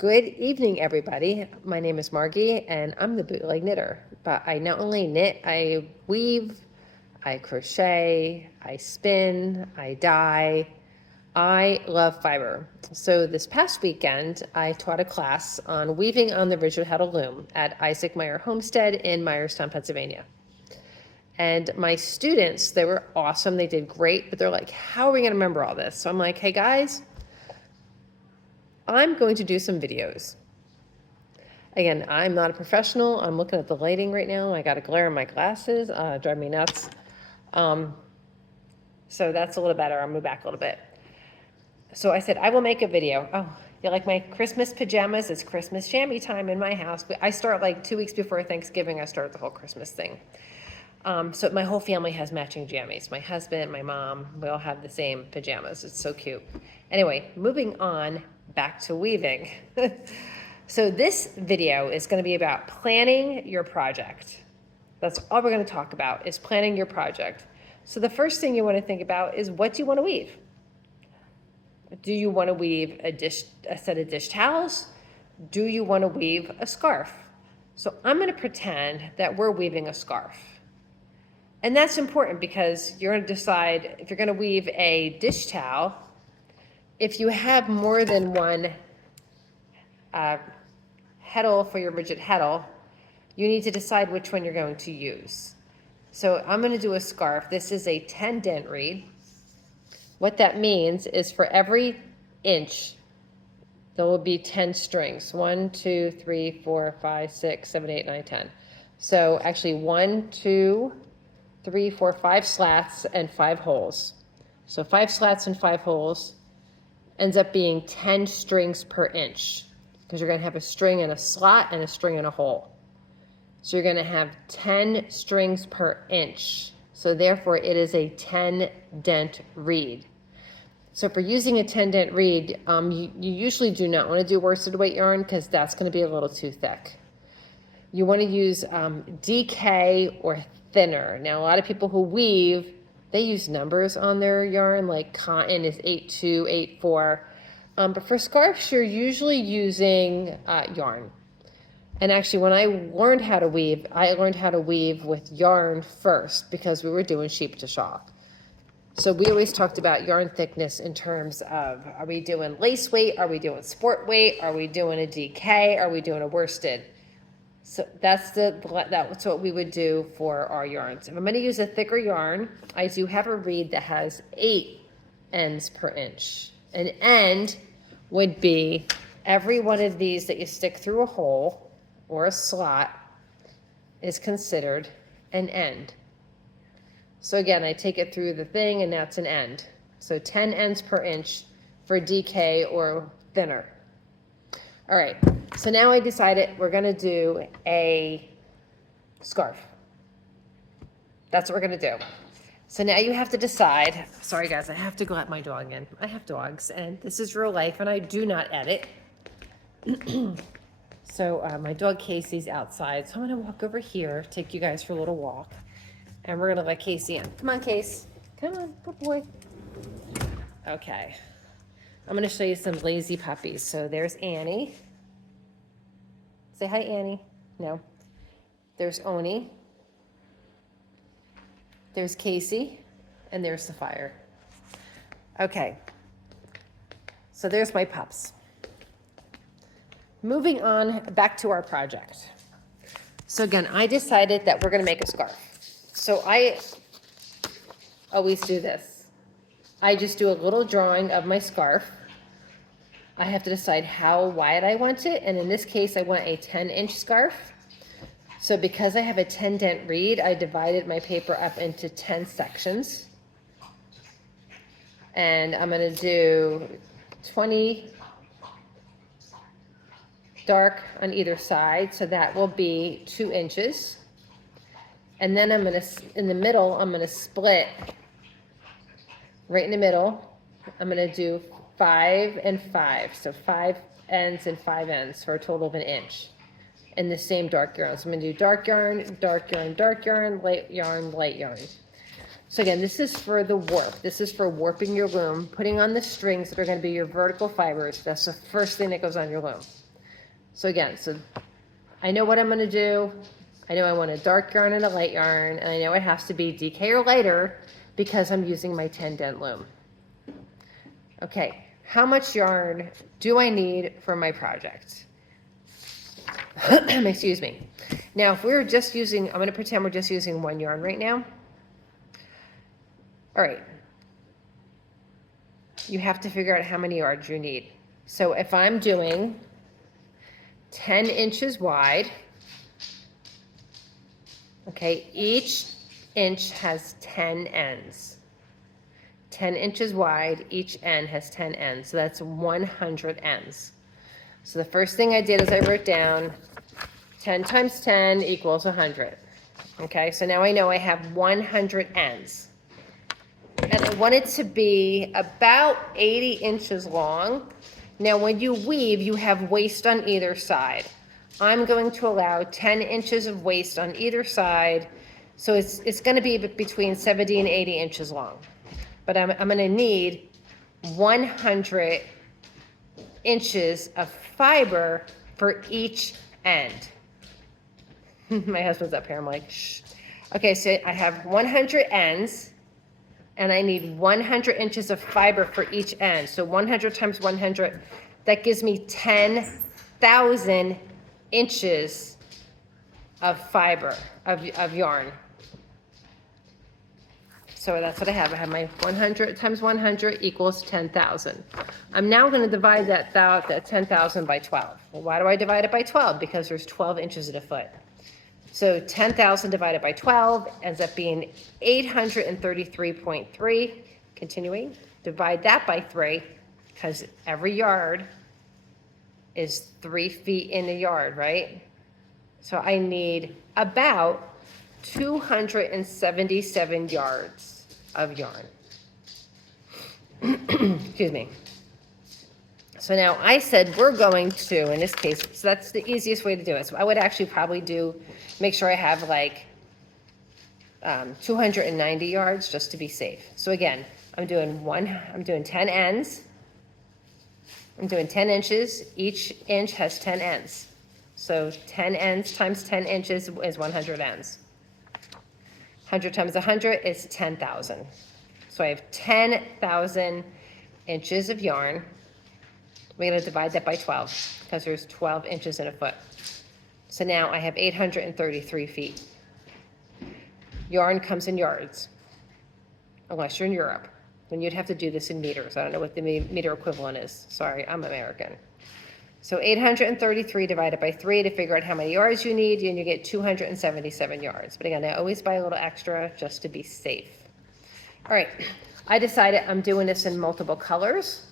Good evening, everybody. My name is Margie, and I'm the bootleg knitter. But I not only knit, I weave, I crochet, I spin, I dye. I love fiber. So this past weekend, I taught a class on weaving on the Ridged Heddle loom at Isaac Meyer Homestead in Myerstown, Pennsylvania. And my students, they were awesome. They did great, but they're like, how are we going to remember all this? So I'm like, hey guys, I'm going to do some videos. Again, I'm not a professional. I'm looking at the lighting right now. I got a glare in my glasses. Drive me nuts. So that's a little better. I'll move back a little bit. So I said, I will make a video. Oh, you like my Christmas pajamas? It's Christmas chamois time in my house. I start like 2 weeks before Thanksgiving. I start the whole Christmas thing. So my whole family has matching jammies. My husband, my mom, we all have the same pajamas. It's so cute. Anyway, moving on back to weaving. So this video is going to be about planning your project. That's all we're going to talk about is planning your project. So the first thing you want to think about is, what do you want to weave? Do you want to weave a set of dish towels? Do you want to weave a scarf? So I'm going to pretend that we're weaving a scarf. And that's important because you're going to decide if you're going to weave a dish towel. If you have more than one heddle for your Ridged Heddle, you need to decide which one you're going to use. So I'm going to do a scarf. This is a 10 dent reed. What that means is for every inch, there will be 10 strings. 1, 2, 3, 4, 5, 6, 7, 8, 9, 10. So actually 1, 2, 3, 4, 5 slats and 5 holes. So 5 slats and 5 holes ends up being 10 strings per inch, because you're going to have a string in a slot and a string in a hole. So you're going to have 10 strings per inch. So therefore it is a 10 dent reed. So for using a 10 dent reed, you usually do not want to do worsted weight yarn because that's going to be a little too thick. You want to use DK or thinner. Now a lot of people who weave, they use numbers on their yarn, like cotton is 8.2, 8.4. But for scarves, you're usually using yarn. And actually, when I learned how to weave, I learned how to weave with yarn first because we were doing sheep to shawl. So we always talked about yarn thickness in terms of, are we doing lace weight? Are we doing sport weight? Are we doing a DK? Are we doing a worsted? So that's what we would do for our yarns. If I'm going to use a thicker yarn, I do have a reed that has 8 ends per inch. An end would be every one of these that you stick through a hole or a slot is considered an end. So again, I take it through the thing and that's an end. So 10 ends per inch for DK or thinner. All right, so now I decided we're gonna do a scarf. That's what we're gonna do. So now you have to decide, sorry guys, I have to go let my dog in. I have dogs and this is real life and I do not edit. So my dog Casey's outside, so I'm gonna walk over here, take you guys for a little walk, and we're gonna let Casey in. Come on, Case. Come on, good boy. Okay. I'm gonna show you some lazy puppies. So there's Annie. Say hi, Annie. No. There's Oni. There's Casey, and there's Sapphire. Okay. So there's my pups. Moving on back to our project. So again, I decided that we're gonna make a scarf. So I always do this. I just do a little drawing of my scarf. I have to decide how wide I want it, and in this case, I want a 10-inch scarf. So because I have a 10 dent reed, I divided my paper up into 10 sections. And I'm gonna do 20 dark on either side, so that will be 2 inches. And then I'm gonna, in the middle, I'm gonna split right in the middle. I'm gonna do 5 and 5, so 5 ends and 5 ends for a total of 1 inch. And the same dark yarn. So I'm gonna do dark yarn, dark yarn, dark yarn, light yarn, light yarn. So again, this is for the warp. This is for warping your loom, putting on the strings that are going to be your vertical fibers. That's the first thing that goes on your loom. So again, so I know what I'm gonna do. I know I want a dark yarn and a light yarn, and I know it has to be DK or lighter because I'm using my 10 dent loom. Okay, how much yarn do I need for my project? Excuse me. Now, if we're just using, I'm gonna pretend we're just using one yarn right now. All right. You have to figure out how many yards you need. So if I'm doing 10 inches wide, okay, each inch has 10 ends. 10 inches wide, each end has 10 ends. So that's 100 ends. So the first thing I did is I wrote down 10 times 10 equals 100. Okay, so now I know I have 100 ends. And I want it to be about 80 inches long. Now, when you weave, you have waist on either side. I'm going to allow 10 inches of waist on either side. So it's going to be between 70 and 80 inches long. But I'm going to need 100 inches of fiber for each end. My husband's up here. I'm like, shh. Okay, so I have 100 ends, and I need 100 inches of fiber for each end. So 100 times 100, that gives me 10,000 inches of fiber, of yarn. So that's what I have. I have my 100 times 100 equals 10,000. I'm now going to divide that 10,000 by 12. Well, why do I divide it by 12? Because there's 12 inches in a foot. So 10,000 divided by 12 ends up being 833.3. Continuing, divide that by 3, because every yard is 3 feet in a yard, right? So I need about 277 yards of yarn. Excuse me. So now I said we're going to, in this case, so that's the easiest way to do it. So I would actually probably make sure I have like 290 yards just to be safe. So again, I'm doing 10 ends. I'm doing 10 inches. Each inch has 10 ends. So 10 ends times 10 inches is 100 ends. 100 times 100 is 10,000. So I have 10,000 inches of yarn. We're going to divide that by 12 because there's 12 inches in a foot. So now I have 833 feet. Yarn comes in yards, unless you're in Europe. Then you'd have to do this in meters. I don't know what the meter equivalent is. Sorry, I'm American. So 833 divided by 3 to figure out how many yards you need, and you get 277 yards. But again, I always buy a little extra just to be safe. All right, I decided I'm doing this in multiple colors.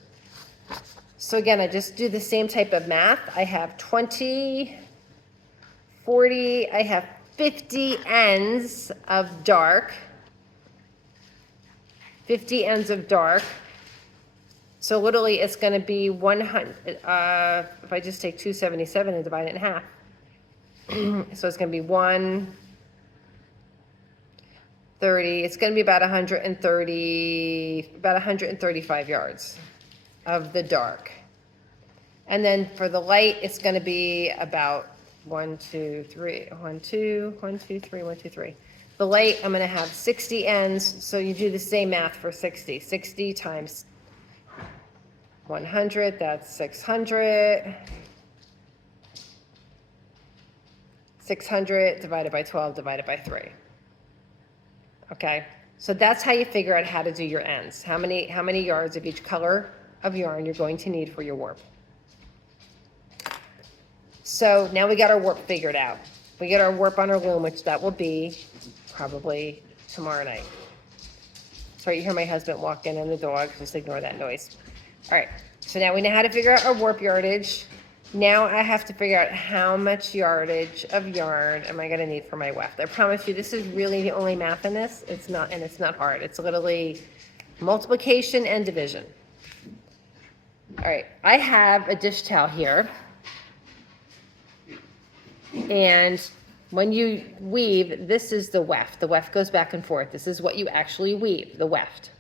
So again, I just do the same type of math. I have 20, 40, I have 50 ends of dark. 50 ends of dark. So literally it's going to be 100, if I just take 277 and divide it in half. So it's going to be 130, it's going to be about 135 yards of the dark. And then for the light, it's going to be about 1, 2, 3. The light, I'm going to have 60 ends. So you do the same math for 60. 60 times 100, that's 600. 600 divided by 12 divided by 3. Okay, so that's how you figure out how to do your ends. How many yards of each color of yarn you're going to need for your warp. So now we got our warp figured out. We get our warp on our loom, which that will be probably tomorrow night. Sorry, you hear my husband walk in and the dog, just ignore that noise. All right, so now we know how to figure out our warp yardage. Now I have to figure out how much yardage of yarn am I gonna need for my weft. I promise you, this is really the only math in this. It's not hard. It's literally multiplication and division. All right, I have a dish towel here. And when you weave, this is the weft. The weft goes back and forth. This is what you actually weave, the weft.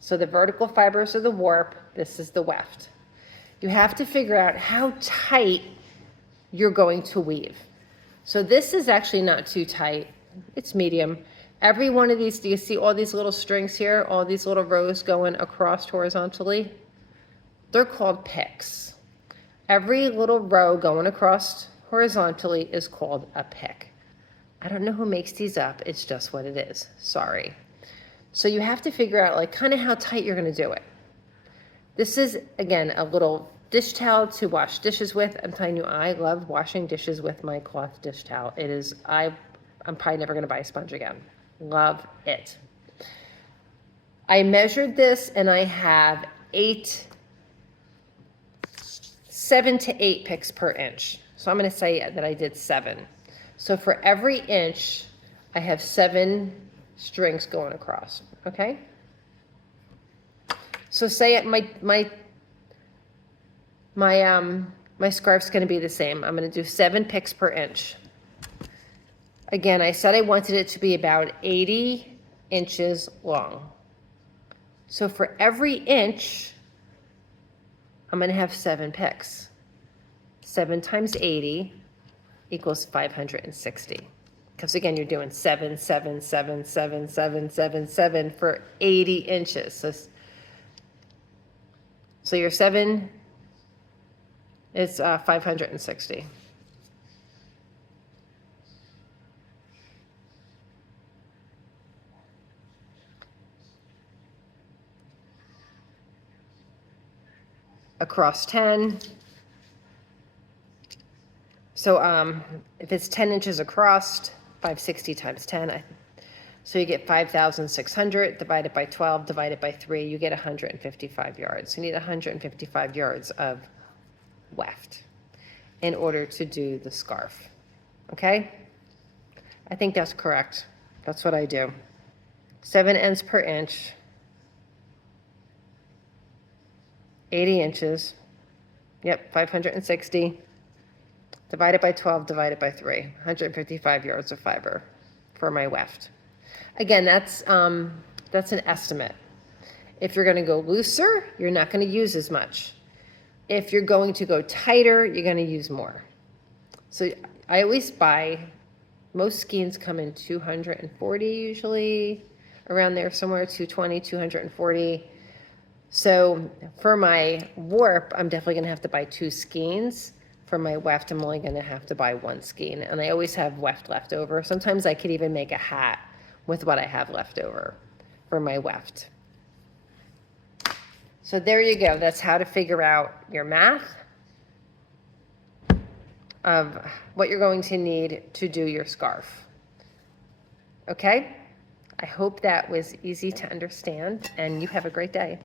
So the vertical fibers are the warp. This is the weft. You have to figure out how tight you're going to weave. So this is actually not too tight. It's medium. Every one of these, do you see all these little strings here? All these little rows going across horizontally? They're called picks. Every little row going across horizontally is called a pick. I don't know who makes these up. It's just what it is. Sorry. So you have to figure out like kind of how tight you're going to do it. This is, again, a little dish towel to wash dishes with. I'm telling you, I love washing dishes with my cloth dish towel. It is, I'm probably never going to buy a sponge again. Love it. I measured this and I have 7 to 8 picks per inch. So I'm going to say that I did 7. So for every inch, I have 7 strings going across, okay? So say my scarf's going to be the same. I'm going to do 7 picks per inch. Again, I said I wanted it to be about 80 inches long. So for every inch, I'm going to have 7 picks. 7 times 80 equals 560. Because again, you're doing 7, 7, 7, 7, 7, 7, 7 for 80 inches. So your 7 is 560. Across 10. So if it's 10 inches across, 560 times 10, so you get 5,600 divided by 12 divided by 3, you get 155 yards. You need 155 yards of weft in order to do the scarf. Okay? I think that's correct. That's what I do. 7 ends per inch, 80 inches. Yep, 560. Divided by 12, divided by 3, 155 yards of fiber for my weft. Again, that's an estimate. If you're going to go looser, you're not going to use as much. If you're going to go tighter, you're going to use more. So I always buy, most skeins come in 240 usually, around there somewhere, 220, 240. So for my warp, I'm definitely going to have to buy 2 skeins. For my weft, I'm only going to have to buy 1 skein, and I always have weft left over. Sometimes I could even make a hat with what I have left over for my weft. So there you go. That's how to figure out your math of what you're going to need to do your scarf. Okay? I hope that was easy to understand, and you have a great day.